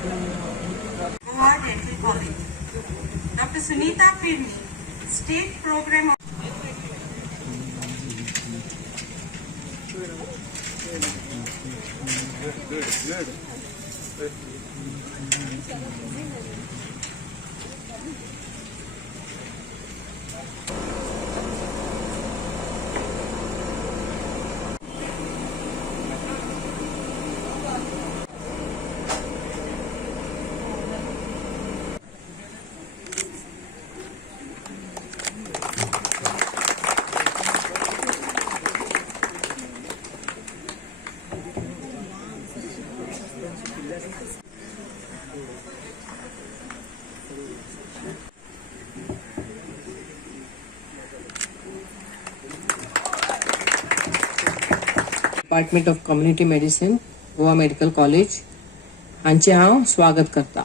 Goa Dental College. Dr. Sunita Pirni, State Program. Good. Department of community medicine Goa medical college हांचे हांव स्वागत करता.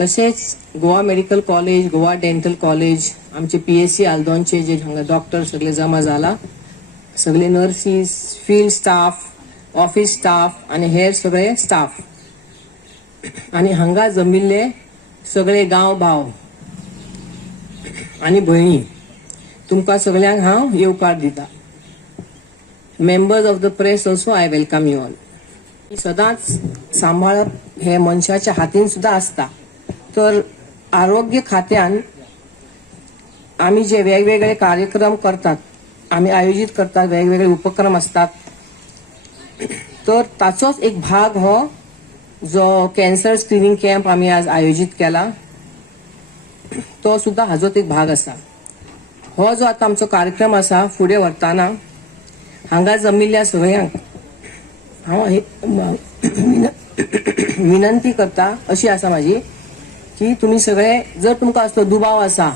तशेंच Goa medical college, Goa dental college, आमचे PSC आल्दोनचे जे हांगा डॉक्टर सगळे जमा जाला, सगळे nurses, field staff, office staff आणि हेर सगळे स्टाफ आणि हांगा जमिल्ले सगळे गांव भाव आणि भयणी, तुमकां सगळ्यांक हांव येवकार दिता. Members of the press also I welcome you all. सदांच सांबाळप हे मनशाच्या हातीन सुद्धा असता. तर आरोग्य खात्यान आम्ही जे वेगवेगळे कार्यक्रम करतात, आम्ही आयोजित करतात, वेगवेगळे उपक्रम असतात, तर ताचोच एक भाग हो जो कॅन्सर स्क्रीनिंग कॅम्प आम्ही आज आयोजित केला, तो सुद्धा हाजोच एक भाग असा. हो जो आता आमचो कार्यक्रम असा फुडें व्हरताना हांगा जमिल्ल्या सगळ्यांक हांव विनंती करता अशी आसा माझी की तुम्ही सगळे, जर तुमकां असलो दुबाव आसा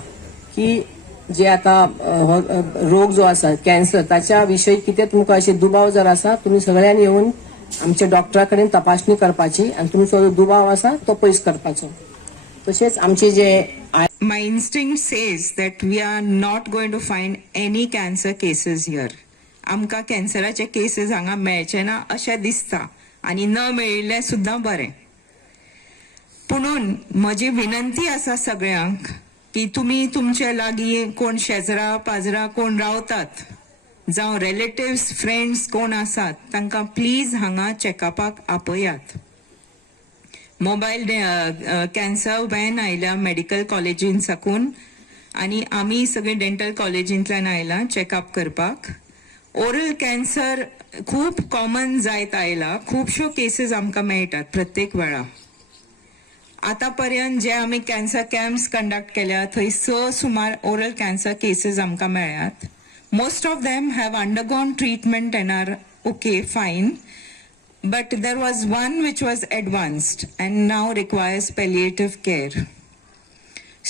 की जे आता रोग जो आसा कॅन्सर ताच्या विशयी कितें तुमकां अशे दुबाव जर आसा, तुम्ही सगळ्यांनी येवन आमच्या डॉक्टरा कडेन तपासणी करपाची आणि तुमचो जो दुबाव आसा तो पयस करपाचो. तशेंच आमचे जे My instinct says that we are not going to find any cancer cases here. आमकां कॅन्सराचे केसेस हांगा मेळचे ना अशें दिसता आणि न मेळिल्ले सुद्धा बरें. पुणून म्हजी विनंती आसा सगळ्यांक की तुमी तुमचे लागीं कोण शेजरा पाजरा कोण रावतात, जावं रिलेटिव्स फ्रेंड्स कोण आसात, तांकां प्लीज हांगा चॅकअपाक आपयात. मोबायल कॅन्सर व्हॅन आयल्या मेडिकल कॉलेजीन साकून आणि आमी सगळे डेंटल कॉलेजींतल्यान आयला चॅकअप करपाक. ओरल कॅन्सर खूप कॉमन जायत आयला, खुबश्यो केसीस आमकां मेळटात प्रत्येक वेळा. आतापर्यंत जे आमी कॅन्सर कॅम्प्स कंडक्ट केल्या थंय 6 सुमार ओरल कॅन्सर केसीस आमकां मेळ्ळ्यात. Most of them have undergone treatment and are okay fine, but there was one which was advanced and now requires palliative care.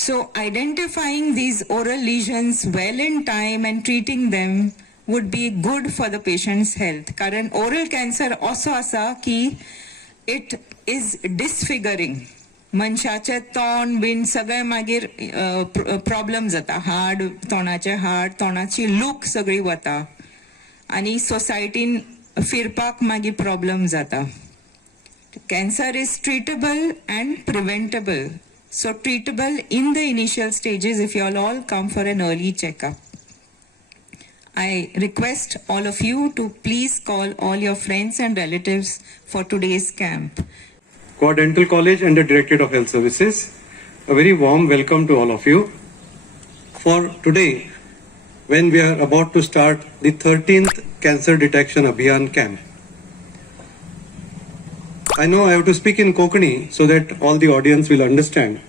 So identifying these oral lesions well in time and treating them would be good for the patient's health. Karan oral cancer also asa ki it is disfiguring. मनशाचे तोंड bin सगळे मागीर problem जाता. हाड, तोंडाचे हाड, तोंडाची look सगळी वता आणि सोसायटीन फिरपाक मागीर प्रॉब्लेम जाता. Cancer is treatable and preventable. So treatable in the initial stages if you all come for an early checkup. I request all of you to please call all your friends and relatives for today's camp. Goa Dental College and the Directorate of Health Services, a very warm welcome to all of you. For today, when we are about to start the 13th Cancer Detection Abhiyan camp. I know I have to speak in Konkani so that all the audience will understand.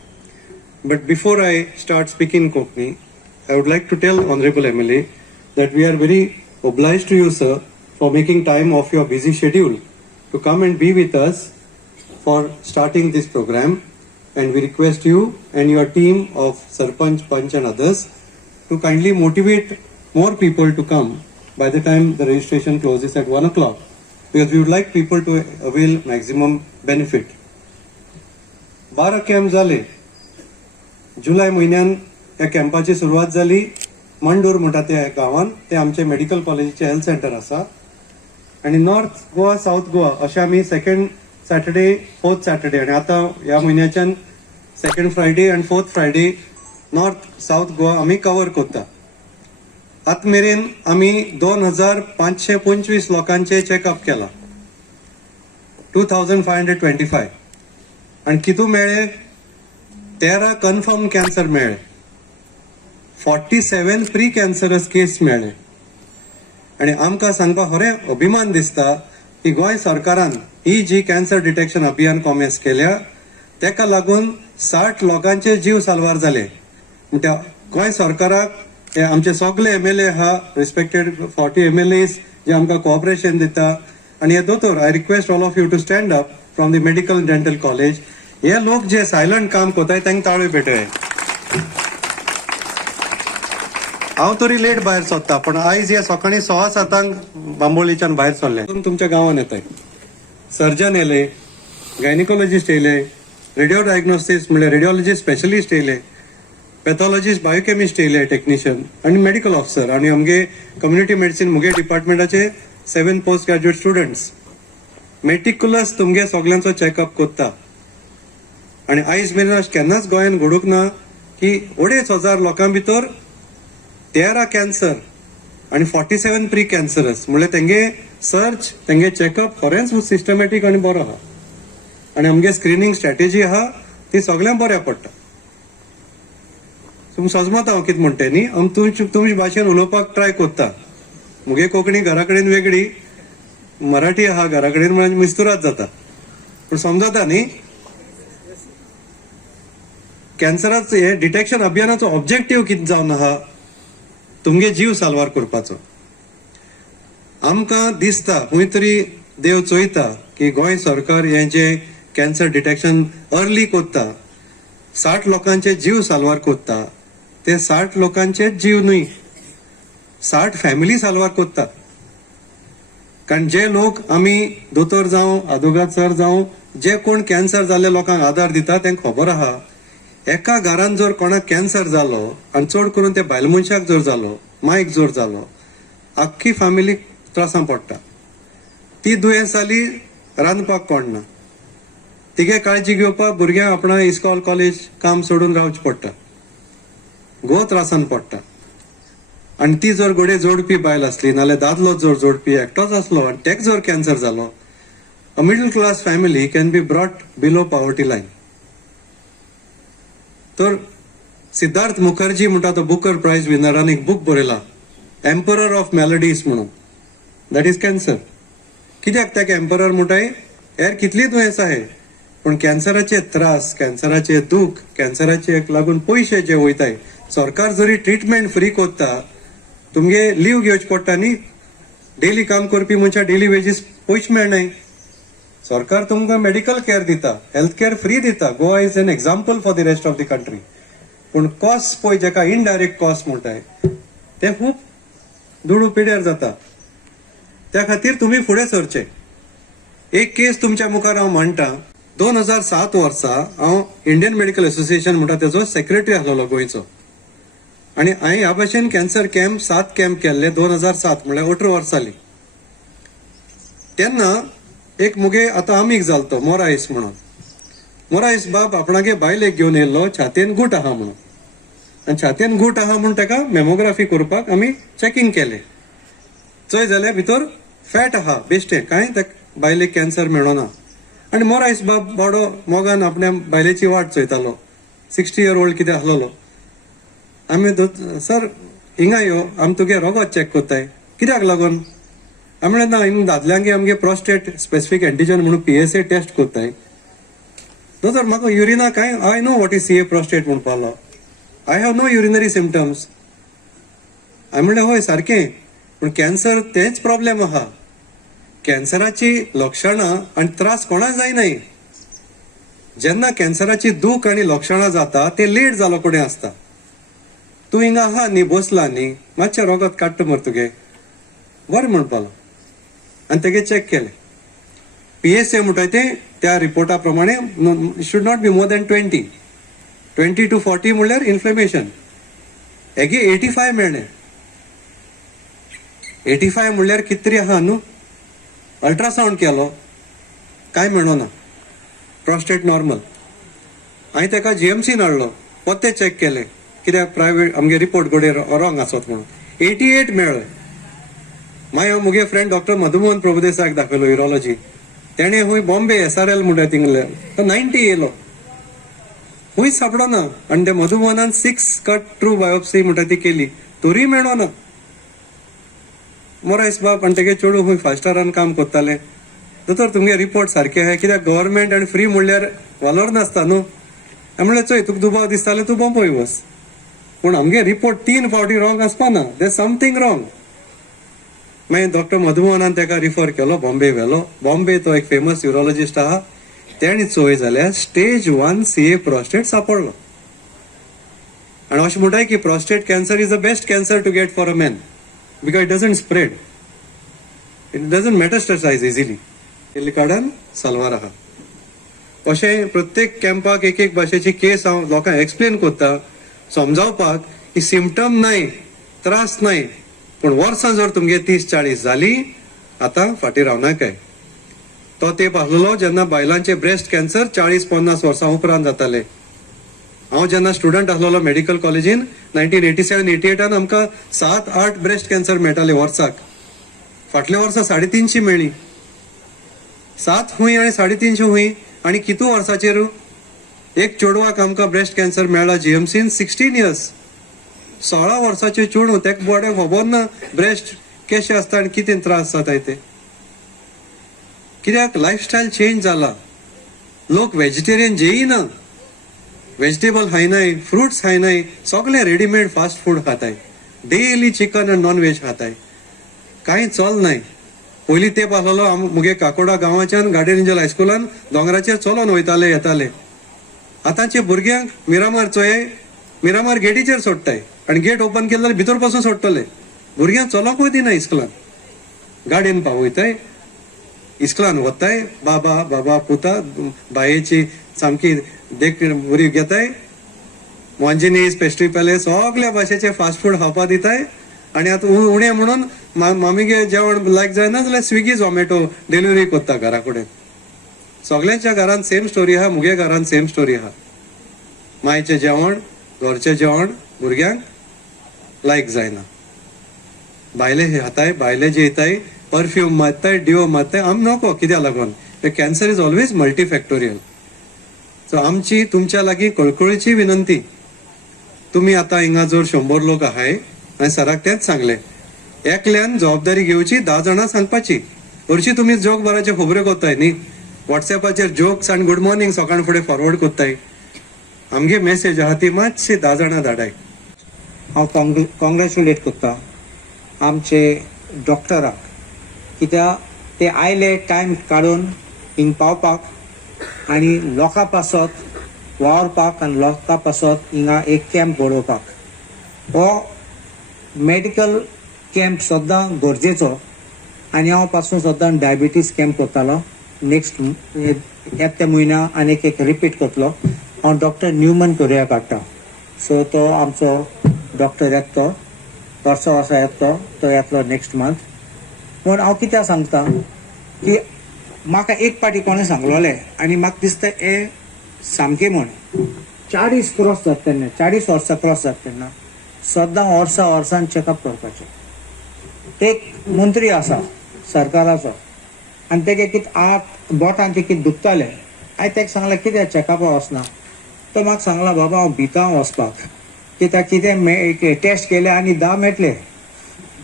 But before I start speaking Konkani, I would like to tell Honorable MLA that we are very obliged to you, sir, for making time of your busy schedule to come and be with us for starting this program. And we request you and your team of Sarpanch, Panch and others to kindly motivate more people to come by the time the registration closes at 1 o'clock, because we would like people to avail maximum benefit. 12 camp झाले. जुलै महिन्यान या कॅम्पाची सुरुवात झाली. मंडूर म्हणटा त्या गांवान, ते आमचे medical कॉलेजीचे health centre आसा. आणि नॉर्थ गोवा, साऊथ गोवा अशा आम्ही सेकंड सॅटर्डे, फोर्थ सॅटर्डे आणि आता ह्या म्हयन्याच्यान सेकंड फ्रायडे आणि fourth Friday north south Goa आम्ही कव्हर करता. आत मेरेन आम्ही 2525 लोकांचे चेकअप केला. 2525 आणि कितू मेळ्ळे 13 कन्फर्म कॅन्सर मेळ्ळे, 47 प्री कॅन्सरस केस मेळ्ळे. आणि आमकां सांगपाक खरें अभिमान दिसता की गोंय सरकारान ही जी कॅन्सर डिटेक्शन अभियान कॉमेस केल्या तेका लागून 60 लोकांचे जीव साल्वार जाले. त्या गोंय सरकाराक हे आमचे सगळे MLA आहा, रिस्पेक्टेड 40 MLAs जे आमकां कोऑपरेशन दिता. आणि हे दोतोर, I request all of you to stand up from the medical dental college. हे लोक जे सायलंट काम करताय तांकां ताळयो पेटय. हांव तरी लेट भायर सरता पण आयज हे सकाळी 6:07 बांबोळीच्यान भायर सरले. तुमच्या गांवांत येताय, सर्जन येले, गायनिकोलॉजिस्ट येयले, रेडिओ डायग्नोस्टिक्स म्हणजे रेडिओलॉजिस्ट स्पेशलिस्ट येयले, पॅथॉलॉजिस्ट बायोकेमिस्ट येयले, टेक्निशियन आणि मेडिकल ऑफिसर आणि आमगे कम्युनिटी मेडिसिन मुगे डिपार्टमेंटाचे 7 पोस्ट ग्रॅज्युएट स्टुडंट्स मेटिक्युलस तुमगे सगळ्यांचो चेकअप करता. आणि आयज मेरेन केन्नाच गोंयान घडूंक ना की 2,500 लोकां भितर 13 कॅन्सर आणि 47 प्री कॅन्सरस म्हणजे तेंगे सर्च तेंगे चेकअप खरेंच सिस्टमॅटीक आणि बरो आहा. आणि आमगे स्क्रिनींग स्ट्रॅटेजी आहा ती सगळ्यांक बऱ्या पडटा. तुमी समजता हांव कितें म्हणटा न्ही. तुमचे भाशेन उलोवपाक ट्राय करता. मुगे कोंकणी घरा कडेन वेगळी, मराठी आहा घरा कडेन म्हणजे मिस्तुरात जाता. पूण समजता न्ही कॅन्सराचो हे डिटेक्शन अभियानाचो ऑब्जेक्टिव्ह कितें जावन आहा, तुमगे जीव साल्वार करपाचो. आमकां दिसता खंय तरी देव चोयता की गोंय सरकार हे जे कॅन्सर डिटेक्शन अर्ली करता, 60 लोकांचे जीव साल्वार करता. ते 60 लोकांचे जीव न्हय, 60 फॅमिली साल्वार करता. कारण जे लोक आमी दोतोर जावं, आदोगाद सर जावं, जे कोण कॅन्सर जाल्ल्या लोकांक आदार दिता तांकां खबर आहा एका घरान जर कोणाक कॅन्सर जालो आणि चड करून ते बायल मनशाक जर जालो, मायक जर जालो, आख्खी फॅमिली त्रासां पडटा. ती दुयेंस जाली रांदपाक कोण ना, तिगे काळजी घेवपाक भुरग्यांक आपणा इस्कॉल कॉलेज काम सोडून रावचें पडटा, घो त्रासान पडटा. आणि ती जर घोडे जोडपी बायल असली नाल्यार दादलो जर जोडपी एकटोच असलो आणि तेक जर कॅन्सर जालो, a middle class family can be brought below poverty line. तर सिद्धार्थ मुखर्जी म्हणटा तो बुकर प्राइज विनरान एक बुक बरयला, एम्परर ऑफ मेलडीज म्हणून. That is cancer. कित्याक ताका एम्परर म्हणटाय, हेर कितली दुयेंस आहे पण कॅन्सराचे त्रास, कॅन्सराचे दुख, कॅन्सराचे लागून पयशे जे वयताय, सरकार जरी ट्रिटमेंट फ्री करता, तुमगे लीव घेवचे पडटा न्ही. डेली काम करपी मनशाक डेली वेजीस पयशे मेळनाय. सरकार तुमकां मेडिकल केअर दिता, हेल्थ केअर फ्री दिता. Goa is an example for the rest of the country. पूण कॉस्ट पळय जेका इनडायरेक्ट कॉस्ट म्हणटाय ते खूब दुडू पिड्यार जाता. त्या खातीर तुमी फुडें सरचे. एक केस तुमच्या मुखार हांव मांडटा. 2007 वर्सा हांव इंडियन मेडिकल असोसिएशन म्हणटा तेजो सेक्रेटरी आसलोलो गोंयचो. आणि हांवें ह्या भाशेन कॅन्सर कॅम्प 7 कॅम्प केल्ले 2007 म्हळ्यार 18 वर्सां जालीं. तेन्ना एक मुगे आतां आमीक जालतो मोरायस म्हणून. मोरायस बाब आपणागे बायलेक घेवन येयल्लो, छातयेन गूट आहा म्हणून. आनी छातयेन गूट आहा म्हूण ताका मॅमोग्राफी करपाक आमी चॅकींग केलें. चोय जाल्यार भितर फॅट आहा बेश्टें, कांय ताका बायलेक कॅन्सर मेळो ना. आनी मोरायस बाब बाबडो मोगान आपल्या बायलेची वाट चोयतालो. 60 year old कितें आसलोलो. आमी सर हिंगा यो, आमी तुगे रोगत चॅक कोत्ताय. कित्याक लागून? आमी म्हणलें ना, हिंग दादल्यांगे आमगे प्रोस्टेट स्पेसिफीक एंटीजन म्हणून PSA टेस्ट कोत्ताय. दोतोर म्हाका युरिना कांय, I know what is CA prostate म्हणून पावलो. I have no urinary symptoms. हांवें म्हणलें हय सारकें, पूण कॅन्सर तेच प्रॉब्लेम आहा. कॅन्सराची लक्षणां आणि त्रास कोणाक जायनाय. जेन्ना कॅन्सराची दूख आणि लक्षणां जाता ते लेट जालो कोणें आसता. तूं हिंगा आहा न्ही, बसला न्ही, मातशें रोगत काडटा मरे तुगे, बरें म्हणपालो. आनी तेगे चॅक केलें. PSA म्हणटाय तें त्या रिपोर्टा प्रमाणे should not be more than 20 to 40 म्हणल्यार इन्फ्लेमेशन. हेगे 85 मेळ्ळें. 85 म्हणल्यार कितें तरी आहा न्हू. अल्ट्रासावंड केलो, कांय मेळो ना. Prostate normal. हांवें ताका जीएमसीन हाडलो, पोते चॅक केले कित्याक प्रायवेट आमगे रिपोर्ट घडये रॉंग आसत म्हणून. 88 मेळ्ळो. मागीर हांव मुगे फ्रेंड डॉक्टर मधुमोहन प्रभुदेसाक दाखयलो युरोलॉजी. तेणे हूंय बॉम्बे SRL म्हणटा थिंगले 90 येयलो, हूंय सापडो ना. आनी ते मधुमोहनान 6 कट ट्रू बायोप्सी म्हणटा ती केली, तोरी मेळ्ळो ना. मोरायस बाप आनी तेगे चेडूं हूंय 5 स्टारान काम कोत्ताले. दोतोर तुमगे रिपोर्ट सारके आहाय, कित्याक गव्हर्मेंट आनी फ्री म्हणल्यार वालोर नासता न्हू. हांवें म्हणलें चोय तुका दुबाव दिसताले तूं बॉम्बे वच, पूण आमगे रिपोर्ट 3 फावटी रॉंग आसपाना. देर समथींग रॉंग. मागीर डॉक्टर मधुमोहनान ताका रिफर केलो, बॉम्बे व्हेलो. बॉम्बे तो एक फेमस युरोलॉजिस्ट आहा, तेणी चोय जाल्यार स्टेज 1 CA प्रोस्टेट सापडलो. आनी अशें म्हणटाय की prostate cancer is the best cancer to get for a man because it doesn't spread, it doesn't metastasize easily. तेले कारणान साल्वार आहा. अशें प्रत्येक कॅम्पाक एक एक भाशेची केस हांव लोकांक एक्सप्लेन कोत्ता, समजावपाक की सिम्पटम नाय, त्रास नाय, पूण वर्सां जर तुमगे 30-40 जाली आतां फाटीं रावनाकाय. तो तेप आसलेलो जेन्ना बायलांचे ब्रेस्ट कॅन्सर 40-50 वर्सां उपरांत जाताले. हांव जेन्ना स्टुडंट आसलेलो मेडिकल कॉलेजीन 1987-88 आमकां 7-8 ब्रेस्ट कॅन्सर मेळटाले वर्साक. फाटल्या वर्सा 350 मेळ्ळी. 7 हूंय आनी 350 हूंय. आनी कितू वर्साचेर एक चेडवाक आमकां ब्रेस्ट कॅन्सर मेळ्ळा जीएमसीन 16 इयर्स. 16 वर्साचे चेडूं, तेका बॉडे खबर ना ब्रेस्ट कशें आसता आनी कितें त्रास जाताय ते. कित्याक लायफस्टायल चेंज जाला. लोक व्हेजिटेरियन जेयना, व्हेजिटेबल खायनाय, फ्रुट्स खायनाय, सगळे रेडीमेड फास्ट फूड खाताय. डेली चिकन आनी नॉन व्हेज खाताय. कांय चल नाय. पयलीं तेप आसलेलो मुगे काकोडा गांवाच्यान गार्डन एंजल हायस्कुलान दोंगराचेर चलोन वयताले येताले. आतांचे भुरग्यांक मिरामार चोये, मिरामार गेटीचेर सोडटाय आनी गेट ओपन केले जाल्यार भितर पासून सोडटले. भुरग्यांक चलोंकूय दिना इस्कलान. गाडयेन पावयताय, इस्कलान वताय, बाबा बाबा पुता बायेची सामकी देख बरी घेताय. मॉन्जिनीस, पेस्ट्री पॅलेस सगळ्या भाशेचे फास्ट फूड खावपा दिताय. आनी आतां उणें म्हणून मामीगे जेवण लायक जायना जाल्यार स्विगी झोमॅटो डिलिव्हरी कोत्ता घरा कडेन. सगळ्यांच्या घरान सेम स्टोरी आहा, मुगे घरान सेम स्टोरी आहा. मायेचें जेवण, घरचें जेवण भुरग्यांक लायक जायना. भायले खाताय, भायले जेयताय, परफ्यूम मारताय, डिओ मारताय. आम नको, कित्याक लागून कॅन्सर इज ऑलवेज मल्टीफॅक्टोरियल. सो आमची तुमच्या लागीं कळकळीची विनंती, तुमी आतां हिंगा जर 100 लोक आहाय, हांवें सराक तेंच सांगलें, एकल्यान जबाबदारी घेवची, 10 जाणां सांगपाची. हरशीं तुमी जोक बराचे खबऱ्यो कोत्ताय न्ही, वॉट्सॅपाचेर जोक्स आनी गुड मॉर्निंग सकाळ फुडें फॉरवर्ड कोत्ताय. आमगे मेसेज आहा ती मातशी 10 जाणां धाडाय. हांव कॉंग्रॅच्युलेट करता आमचे डॉक्टराक, कित्याक ते आयले टायम काडून हिंग पावपाक आनी लोकां पासत वावरपाक आनी लोकां पासत हिंगा एक कॅम्प घडोवपाक. हो मेडिकल कॅम्प सुद्दां गरजेचो. आनी हांव पासून सुद्दां डायबिटीज कॅम्प करतालो. नेक्स्ट येत्या म्हयन्या आनीक एक रिपीट करतलो. हांव डॉक्टर न्यूमन कोरिया काडटा. सो तो आमचो डॉक्टर येतो, वर्सा येतो, तो येतलो नेक्स्ट मंथ. पूण हांव कित्याक सांगता की म्हाका एक पाटी कोणें सांगलोलें आनी म्हाका दिसता हें सामकें म्हूण. 40 क्रॉस जाता तेन्ना, 40 वर्सां क्रॉस जाता तेन्ना सद्दां वर्सान चॅकअप करपाचें. एक मंत्री आसा सरकाराचो आनी तेगे कितें बोटान ते कितें दुखतालें. हांवें ताका सांगलें कित्याक चॅकअपा वचना. तो म्हाका सांगला बाबा हांव भिता वचपाक, कित्याक कितें टेस्ट केले आनी 10 मेळटले.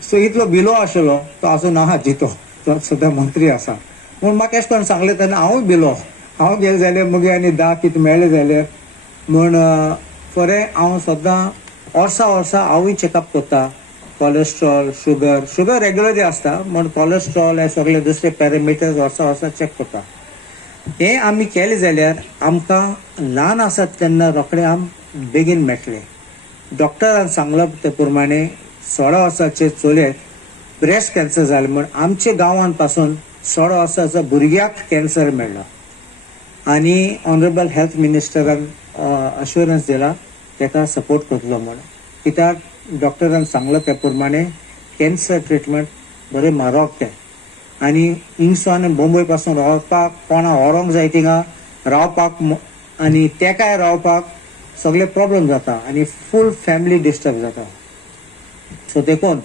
सो इतलो भिलो आशिल्लो तो आजून आहा जितो, तो सद्दां मंत्री आसा. पूण म्हाका अशें करून सांगलें तेन्ना हांवूय भिलो. हांव गेले जाल्यार मुगे आनी 10 कितें मेळ्ळे जाल्यार म्हूण फरें हांव सद्दां वर्सा हांवूय चॅकअप करता. कोलेस्ट्रॉल, शुगर रेग्युलरली आसता, म्हण कोलेस्ट्रॉल हे सगळे दुसरे पॅरामिटर्स वर्सा चॅक करता. हें आमी केलें जाल्यार आमकां ल्हान आसत तेन्ना रोखडें बेगीन मेळटलें. डॉक्टरान सांगलो ते प्रमाणे 16 वर्साचे चलयेक ब्रेस्ट कॅन्सर जालें म्हण आमच्या गांवांत पासून 16 वर्साचो भुरग्याक कॅन्सर मेळ्ळा. आनी ऑनरेबल हेल्थ मिनिस्टरान अश्युरन्स दिला ताका सपोर्ट करतलो म्हण. कित्याक डॉक्टरान सांगलो त्या प्रमाणे कॅन्सर ट्रिटमेंट बरें म्हारग तें. आनी हिंगसून मुंबय पासून व्हरपाक कोणा व्हरोंक जाय थिंगा रावपाक आनी तेकाय रावपाक सगळे प्रॉब्लेम जाता आनी फूल फॅमिली डिस्टर्ब जाता. सो देखून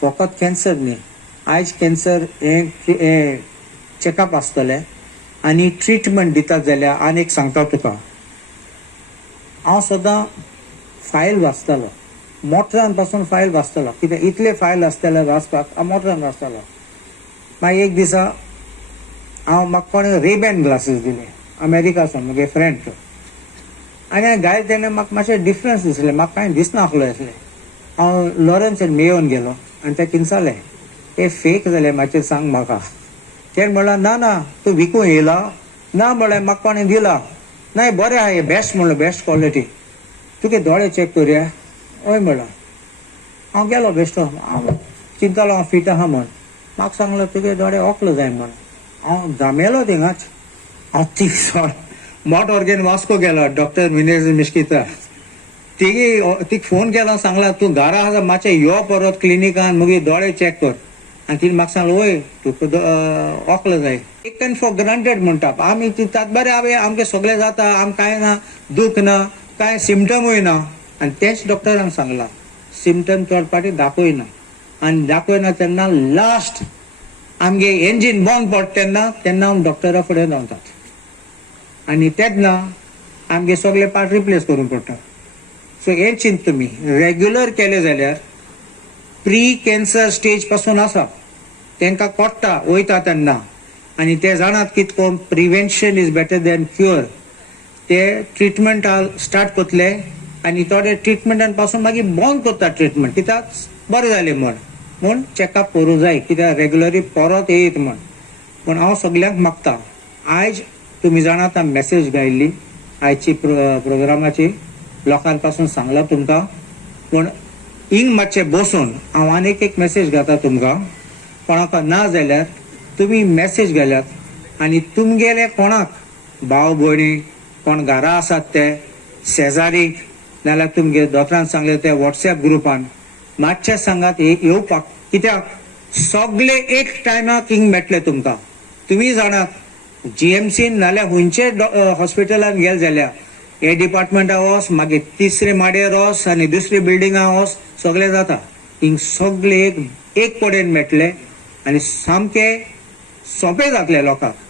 फकत कॅन्सर न्ही, आयज कॅन्सर हे चॅकअप आसतले आनी ट्रिटमेंट दितात जाल्यार आनी एक सांगता तुका, हांव सदां फायल वाचतालो, मोटरान पासून फायल वाचतालो, कित्याक इतले फायल आसताले वाचपाक हांव मोटरान वाचतालो. मागीर एक दिसा म्हाका कोणें रेबॅन ग्लासीस दिले अमेरिकासून, म्हगे फ्रेंड तो, आनी हांवें घायले तेन्ना म्हाका मातशें डिफरन्स दिसलें, म्हाका कांय दिसनासलें असलें. हांव लॉरन्स एंड मेयोन गेलो आनी ते किनसालें ते फेक जालें मातशें सांग म्हाका. तेणें म्हणलें ना ना तूं विकूं येयला, ना म्हणलें म्हाका कोणें दिला, ना बरें आहा हे बेस्ट म्हणलें, बेस्ट क्वॉलिटी, तुगे दोळे चॅक करुया. हय म्हणलें. हांव गेलो बेश्टो, हांव चिंतलो हांव फीट आहा म्हण. म्हाका सांगलो तुगे दोळे ओकले जाय म्हण. हांव जामेलो थिंगाच. हांव ती मोट ऑर्गेन वास्को गेलो, डॉक्टर मिनेज मिश्किता, तिका फोन केलो, सांगला तूं घरा आसा मातशें यो परत क्लिनिकान मुगे दोळे चॅक कर. आनी तिणें म्हाका सांगलो वय तुका ओकले जाय. टेकन फॉर ग्रांटेड म्हणटा आमी, चिंतात बरें हांवें आमगे सगळें जाता, आमकां कांय ना, दूख ना, कांय सिमटमूय ना. आनी तेच डॉक्टरान सांगलां सिमटम चड पाटी दाखयना, आनी दाखयना तेन्ना लास्ट आमगे इंजीन बंद पडटा तेन्ना आमी डॉक्टरा फुडें धांवतात, आनी तेन्ना आमगे सगळे पार्ट रिप्लेस करूंक पडटा. सो हें चिंत तुमी रेग्युलर केले जाल्यार प्री कॅन्सर स्टेज पासून आसा तांकां कोट्टा वयता तेन्ना, आनी ते जाणात कितको prevention is better than cure. ते ट्रिटमेंट स्टार्ट करतले आनी थोडे ट्रिटमेंटान पासून मागीर बंद करतात ट्रिटमेंट, कित्याक बरें जालें म्हण चॅकअप करूं जाय, कित्याक रेग्युलरी परत येयत म्हण. पूण हांव सगळ्यांक मागता, आयज तुमी जाणात हांवें मॅसेज घायल्ली आयची प्रोग्रामाची, लोकां पासून सांगलां तुमकां, पूण हिंग मातशें बसून हांव आनीक एक मॅसेज घालता तुमकां. कोणाक ना जाल्यार तुमी मॅसेज घाल्यात आनी तुमगेले कोणाक भाव भयणी कोण घरा आसात ते शेजारीक नाल्यार तुमगे दोतोरान सांगले ते वॉट्सॅप ग्रुपान मातशें सांगात येवपाक, कित्याक सगळे एक टायमाक हिंग मेळटले तुमकां. तुमी जाणात GMCन नाल्यार खंयचे हॉस्पिटलान गेले जाल्यार हे डिपार्टमेंटा वच, मागीर तिसरे माड्यार वच आनी दुसरी बिल्डिंगा वच, सगळे जाता. हिंग सगळे एक कडेन मेळटले आनी सामकें सोंपें जातलें लोकांक.